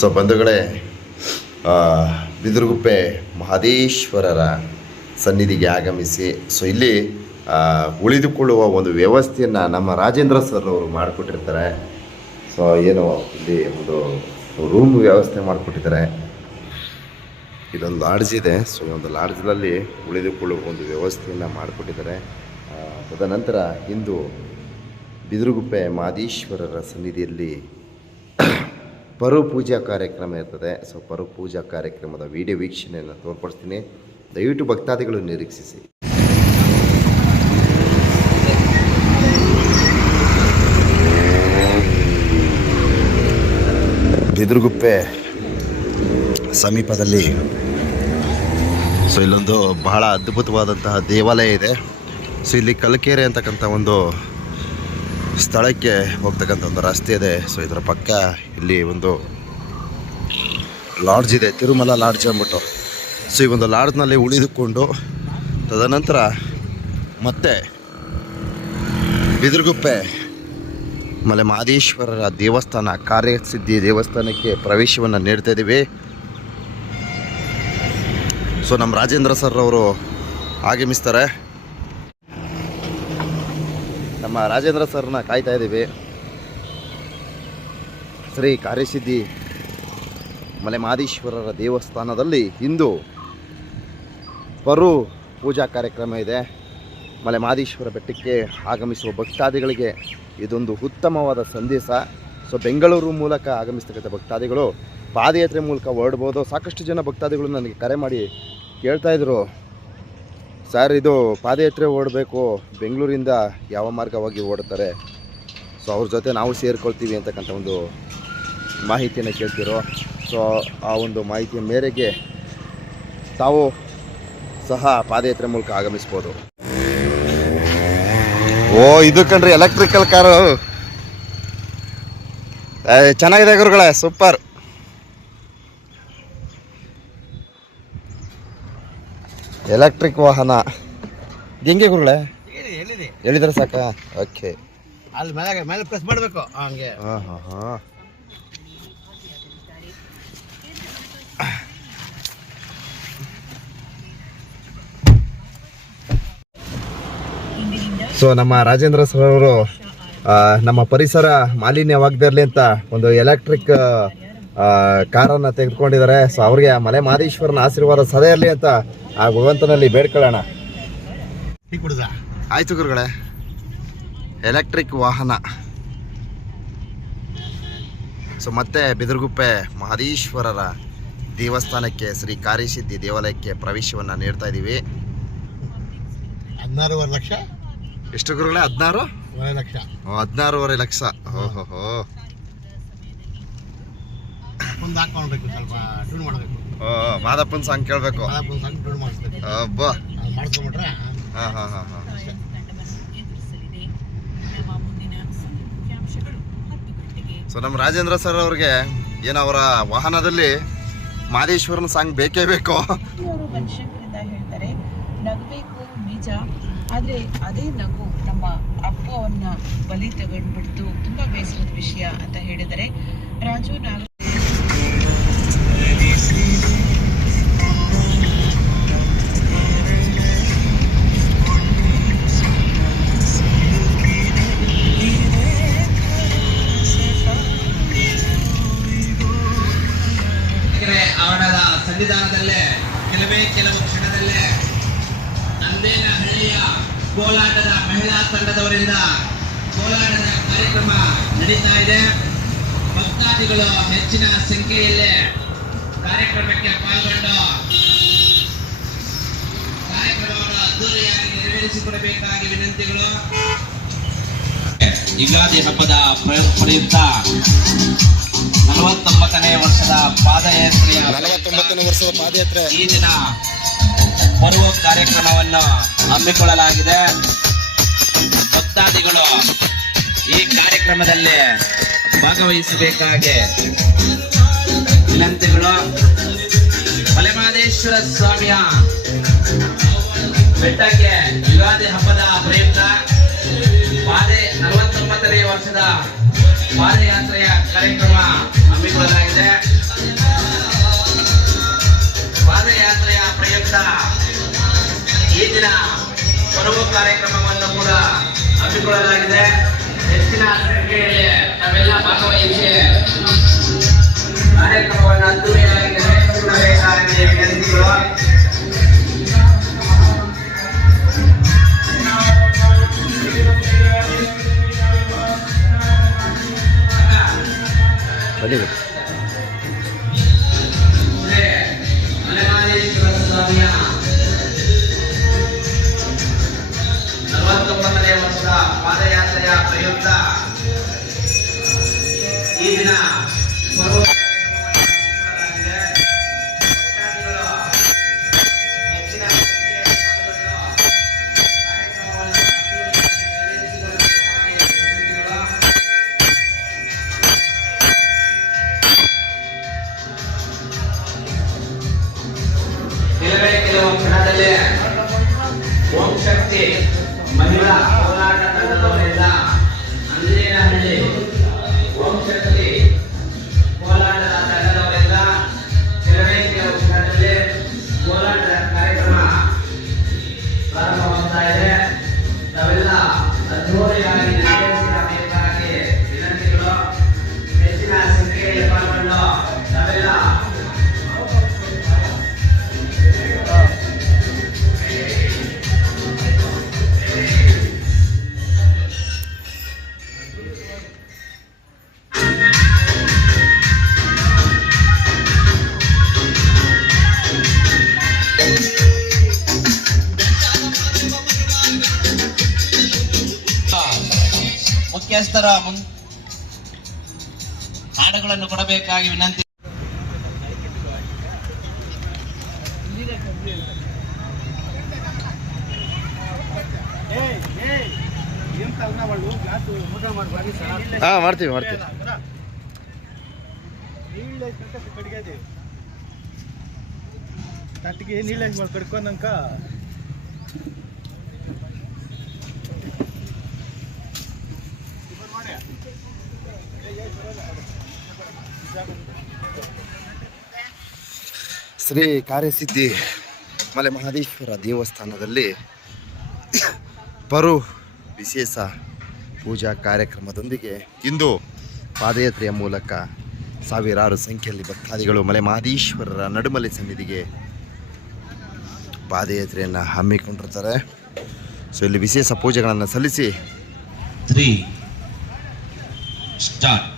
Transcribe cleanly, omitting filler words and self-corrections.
So ಬಂಧುಗಳೇ, ಬಿದಿರುಗುಪ್ಪೆ ಮಹದೇಶ್ವರರ ಸನ್ನಿಧಿಗೆ ಆಗಮಿಸಿ ಸೊ ಇಲ್ಲಿ ಉಳಿದುಕೊಳ್ಳುವ ಒಂದು ವ್ಯವಸ್ಥೆಯನ್ನು ನಮ್ಮ ರಾಜೇಂದ್ರ ಸರ್ ಅವರು ಮಾಡಿಕೊಟ್ಟಿರ್ತಾರೆ. ಸೊ ಏನು ಇಲ್ಲಿ ಒಂದು ರೂಮ್ ವ್ಯವಸ್ಥೆ ಮಾಡಿಕೊಟ್ಟಿದ್ದಾರೆ. ಇದೊಂದು ಲಾಡ್ಜ್ ಇದೆ. ಸೊ ಈ ಒಂದು ಲಾಡ್ಜ್ನಲ್ಲಿ ಉಳಿದುಕೊಳ್ಳುವ ಒಂದು ವ್ಯವಸ್ಥೆಯನ್ನು ಮಾಡಿಕೊಟ್ಟಿದ್ದಾರೆ. ತದನಂತರ ಇಂದು ಬಿದಿರುಗುಪ್ಪೆ ಮಹದೇಶ್ವರರ ಸನ್ನಿಧಿಯಲ್ಲಿ ಪರು ಪೂಜಾ ಕಾರ್ಯಕ್ರಮ ಇರ್ತದೆ. ಸೊ ಪರು ಪೂಜಾ ಕಾರ್ಯಕ್ರಮದ ವಿಡಿಯೋ ವೀಕ್ಷಣೆಯನ್ನು ತೋರ್ಪಡಿಸ್ತೀನಿ. ದಯವಿಟ್ಟು ಭಕ್ತಾದಿಗಳು ನಿರೀಕ್ಷಿಸಿ. ಬಿದಿರುಗುಪ್ಪೆ ಸಮೀಪದಲ್ಲಿ ಸೊ ಇಲ್ಲೊಂದು ಬಹಳ ಅದ್ಭುತವಾದಂತಹ ದೇವಾಲಯ ಇದೆ. ಸೊ ಇಲ್ಲಿ ಕಲ್ಕೆರೆ ಅಂತಕ್ಕಂಥ ಒಂದು ಸ್ಥಳಕ್ಕೆ ಹೋಗ್ತಕ್ಕಂಥ ಒಂದು ರಸ್ತೆ ಇದೆ. ಸೊ ಇದರ ಪಕ್ಕ ಇಲ್ಲಿ ಒಂದು ಲಾಡ್ಜ್ ಇದೆ, ತಿರುಮಲ ಲಾಡ್ಜ್ ಅಂದ್ಬಿಟ್ಟು. ಸೊ ಈ ಒಂದು ಲಾಡ್ಜ್ನಲ್ಲಿ ಉಳಿದುಕೊಂಡು ತದನಂತರ ಮತ್ತೆ ಬಿದಿರುಗುಪ್ಪೆ ಮಲೆ ಮಹದೇಶ್ವರರ ದೇವಸ್ಥಾನ ಕಾರ್ಯಸಿದ್ಧಿ ದೇವಸ್ಥಾನಕ್ಕೆ ಪ್ರವೇಶವನ್ನು ನೀಡ್ತಾ ಇದ್ದೀವಿ. ಸೊ ನಮ್ಮ ರಾಜೇಂದ್ರ ಸರ್ ಅವರು ಆಗಮಿಸ್ತಾರೆ. ನಮ್ಮ ರಾಜೇಂದ್ರ ಸರ್ನ ಕಾಯ್ತಾ ಇದ್ದೀವಿ. ಶ್ರೀ ಕಾರ್ಯಸಿದ್ಧಿ ಮಲೆ ಮಹದೇಶ್ವರರ ದೇವಸ್ಥಾನದಲ್ಲಿ ಇಂದು ಪರು ಪೂಜಾ ಕಾರ್ಯಕ್ರಮ ಇದೆ. ಮಲೆ ಮಹದೇಶ್ವರ ಬೆಟ್ಟಕ್ಕೆ ಆಗಮಿಸುವ ಭಕ್ತಾದಿಗಳಿಗೆ ಇದೊಂದು ಉತ್ತಮವಾದ ಸಂದೇಶ. ಸೊ ಬೆಂಗಳೂರು ಮೂಲಕ ಆಗಮಿಸ್ತಕ್ಕಂಥ ಭಕ್ತಾದಿಗಳು ಪಾದಯಾತ್ರೆ ಮೂಲಕ ಹೊರಡ್ಬೋದು. ಸಾಕಷ್ಟು ಜನ ಭಕ್ತಾದಿಗಳು ನನಗೆ ಕರೆ ಮಾಡಿ ಕೇಳ್ತಾಯಿದ್ರು, ಸರ್ ಇದು ಪಾದಯಾತ್ರೆ ಓಡಬೇಕು, ಬೆಂಗಳೂರಿಂದ ಯಾವ ಮಾರ್ಗವಾಗಿ ಓಡ್ತಾರೆ, ಸೊ ಅವ್ರ ಜೊತೆ ನಾವು ಸೇರ್ಕೊಳ್ತೀವಿ ಅಂತಕ್ಕಂಥ ಒಂದು ಮಾಹಿತಿಯನ್ನು ಕೇಳ್ತಿರೋ. ಸೊ ಆ ಒಂದು ಮಾಹಿತಿಯ ಮೇರೆಗೆ ತಾವು ಸಹ ಪಾದಯಾತ್ರೆ ಮೂಲಕ ಆಗಮಿಸ್ಬೋದು. ಓ ಇದು ಕಣ್ರಿ ಎಲೆಕ್ಟ್ರಿಕಲ್ ಕಾರು, ಚೆನ್ನಾಗಿದೆ ಗುರುಗಳೇ, ಸೂಪರ್. ಎಲೆಕ್ಟ್ರಿಕ್ ವಾಹನ ಹೆಂಗೆ ಗುರುಗಳೇ? ಹೇಳಿದ್ರೆ ಸಾಕ? ಓಕೆ, ಅಲ್ಲಿ ಮೇಲೆ ಪ್ರೆಸ್ ಮಾಡಬೇಕು ಹಂಗೆ. ಹಾಂ ಹಾಂ ಹಾಂ. ಸೊ ನಮ್ಮ ರಾಜೇಂದ್ರ ಸರ್ ಅವರು ನಮ್ಮ ಪರಿಸರ ಮಾಲಿನ್ಯವಾಗದೇ ಇರಲಿ ಅಂತ ಒಂದು ಎಲೆಕ್ಟ್ರಿಕ್ ಕಾರನ್ನು ತೆಗೆದುಕೊಂಡಿದ್ದಾರೆ. ಸೊ ಅವ್ರಿಗೆ ಮಲೆ ಮಹದೇಶ್ವರನ ಆಶೀರ್ವಾದ ಸದಾ ಇರಲಿ ಅಂತ ಆ ಭಗವಂತನಲ್ಲಿ ಬೇಡ್ಕೊಳ್ಳೋಣ. ಆಯ್ತು ಗುರುಗಳೇ, ಎಲೆಕ್ಟ್ರಿಕ್ ವಾಹನ. ಸೊ ಮತ್ತೆ ಬಿದಿರುಗುಪ್ಪೆ ಮಹದೇಶ್ವರರ ದೇವಸ್ಥಾನಕ್ಕೆ ಶ್ರೀ ಕಾರ್ಯಸಿದ್ಧಿ ದೇವಾಲಯಕ್ಕೆ ಪ್ರವೇಶವನ್ನು ನೀಡ್ತಾ ಇದ್ದೀವಿ. 16.5 ಲಕ್ಷ. ಎಷ್ಟು ಗುರುಗಳೇ? 16.5 ಲಕ್ಷ. 16.5 ಲಕ್ಷ. ಓಹೋ ಹೋ. ಹಾಕೊಂಡ್ಬೇಕು, ಸ್ವಲ್ಪ ಟ್ಯೂನ್ ಮಾಡಬೇಕು. ಮಾದಪ್ಪನ ಸಾಂಗ್ ಕೇಳಬೇಕು. ಸಾಂಗ್ ಟ್ಯೂನ್ ಮಾಡಿಸ್ಬೇಕು. ಅಬ್ಬಾ, ಮಾಡಿಸ್ಕೊಂಡ್ಬಿಟ್ರೆ ಹಾಂ ಹಾಂ ಹಾಂ ಹಾಂ. ಸೊ ನಮ್ಮ ರಾಜೇಂದ್ರ ಸರ್ ಅವ್ರಿಗೆ ಏನು ಅವರ ವಾಹನದಲ್ಲಿ ಮಹದೇಶ್ವರನ ಸಾಂಗ್ ಬೇಕೇ ಬೇಕು. ಬನಶಂಕರಿಂದ ಹೇಳ್ತಾರೆ, ನಗಬೇಕು ನಿಜ, ಆದ್ರೆ ಅದೇ ನಗು ನಮ್ಮ ಅಪ್ಪವನ್ನ ಬಲಿ ತಗೊಂಡ್ಬಿಡ್ತು, ತುಂಬಾ ಬೇಸರದ ವಿಷಯ ಅಂತ ಹೇಳಿದರೆ ರಾಜು ನಾಗ. ಅವರ ಸನ್ನಿಧಾನದಲ್ಲೇ ಕೆಲವು ಕ್ಷಣದಲ್ಲೇ ನಂದೇನಹಳ್ಳಿಯ ಕೋಲಾಟದ ಮಹಿಳಾ ತಂಡದವರಿಂದ ಕೋಲಾಟದ ಕಾರ್ಯಕ್ರಮ ನಡೀತಾ ಇದೆ. ಭಕ್ತಾದಿಗಳು ಹೆಚ್ಚಿನ ಸಂಖ್ಯೆಯಲ್ಲೇ ಕಾರ್ಯಕ್ರಮಕ್ಕೆ ಪಾಲ್ಗೊಂಡು ಕಾರ್ಯಕ್ರಮವನ್ನು ಅದ್ದೂರಿಯಾಗಿ ನೆರವೇರಿಸಿಕೊಡಬೇಕಾಗಿ ವಿನಂತಿಗಳು. ಯುಗಾದಿ ಹಬ್ಬದ ಪ್ರಯುಕ್ತ 49ನೇ ವರ್ಷದ ಪಾದಯಾತ್ರೆಯ 49ನೇ ವರ್ಷದ ಪಾದಯಾತ್ರೆ ಈ ದಿನ ಬರುವ ಕಾರ್ಯಕ್ರಮವನ್ನು ಹಮ್ಮಿಕೊಳ್ಳಲಾಗಿದೆ. ಭಕ್ತಾದಿಗಳು ಈ ಕಾರ್ಯಕ್ರಮದಲ್ಲಿ ಭಾಗವಹಿಸಬೇಕಾಗಿ ವಿನಂತಿಗಳು. ಮಲೆ ಮಹದೇಶ್ವರ ಸ್ವಾಮಿಯ ಬೆಟ್ಟಕ್ಕೆ ಯುಗಾದಿ ಹಬ್ಬದ ಪ್ರಯುಕ್ತ 49ನೇ ವರ್ಷದ ಪಾದಯಾತ್ರೆಯ ಕಾರ್ಯಕ್ರಮ ಹಮ್ಮಿಕೊಳ್ಳಲಾಗಿದೆ. ಈ ದಿನ ಬರುವ ಕಾರ್ಯಕ್ರಮವನ್ನು ಕೂಡ ಹಮ್ಮಿಕೊಳ್ಳಲಾಗಿದೆ. ಹೆಚ್ಚಿನ ಸಂಖ್ಯೆಯಲ್ಲಿ ನಾವೆಲ್ಲ ಭಾಗವಹಿಸಿ ಕಾರ್ಯಕ್ರಮವನ್ನು ಅದ್ದೂರಿಯಾಗಿ ನೆರವೇರಿಸಬೇಕಾಗಿದೆ ವಿನಂತಿಗಳು. ಬನ್ನಿ ಮಲೆಮಹದೇಶ್ವರ ಸ್ವಾಮಿಯ 49ನೇ ವರ್ಷದ ಪಾದಯಾತ್ರೆಯ ಪ್ರಯುಕ್ತ ಈ ದಿನ ಪರ್ವ ಕಾರ್ಯಕ್ರಮವನ್ನು ಹಮ್ಮಿಕೊಳ್ಳಲಾಗಿದೆ. ಭಕ್ತಾದಿಗಳು ಹೆಚ್ಚಿನ ಸಂಖ್ಯೆಯಲ್ಲಿ ಪಾಲ್ಗೊಂಡು ಕಾರ್ಯಕ್ರಮವನ್ನು ನೆರವೇರಿಸಿಕೊಳ್ಳಬೇಕಾಗಿ ವಿನಂತಿಗಳು. ಕೆಲವು ಕ್ಷಣದಲ್ಲಿ ಓಂ ಶಕ್ತಿ ಮಹಿಳಾ ಹೋರಾಟ ತಂಡದವರಿಂದ ಅಂಜನೇನಹಳ್ಳಿ ಓಂ ಶಕ್ತಿ ಹೋರಾಟದ ತಂಡದವರಿಂದ ಕೆಲವು ಕ್ಷಣದಲ್ಲಿ ಹೋರಾಟದ ಕಾರ್ಯಕ್ರಮ ಪ್ರಾರಂಭವಾಗ್ತಾ ಇದೆ. ನಾವೆಲ್ಲ ಅದ್ದೂರಿಯಾಗಿ ನೆರವೇರಿಸಬೇಕಾಗಿ ವಿನಂತಿಗಳು. ಹೆಚ್ಚಿನ ಸಂಖ್ಯೆಯಲ್ಲಿ ಪಾಲ್ಗೊಂಡು ನಾವೆಲ್ಲ ಮುಖ್ಯಸ್ಥರ ಹಾಡುಗಳನ್ನು ಕೊಡಬೇಕಾಗಿ ವಿನಂತಿ. ಹಾಂ ಮಾಡ್ತೀವಿ ತಟ್ಟಿಗೆ ನೀಲೇಶ್ ಮಾಡಿ ಕಡ್ಕೊಂಡಂಕ ಶ್ರೀ ಕಾರ್ಯಸಿದ್ಧಿ ಮಲೆ ಮಹದೇಶ್ವರ ದೇವಸ್ಥಾನದಲ್ಲಿ ಪರು ವಿಶೇಷ ಪೂಜಾ ಕಾರ್ಯಕ್ರಮದೊಂದಿಗೆ ಇಂದು ಪಾದಯಾತ್ರೆಯ ಮೂಲಕ ಸಾವಿರಾರು ಸಂಖ್ಯೆಯಲ್ಲಿ ಭಕ್ತಾದಿಗಳು ಮಲೆ ಮಹದೇಶ್ವರರ ನಡುಮಲೆ ಸನ್ನಿಧಿಗೆ ಪಾದಯಾತ್ರೆಯನ್ನು ಹಮ್ಮಿಕೊಂಡಿರ್ತಾರೆ. ಸೊ ಇಲ್ಲಿ ವಿಶೇಷ ಪೂಜೆಗಳನ್ನು ಸಲ್ಲಿಸಿ 3 ಸ್ಟಾರ್ಟ್.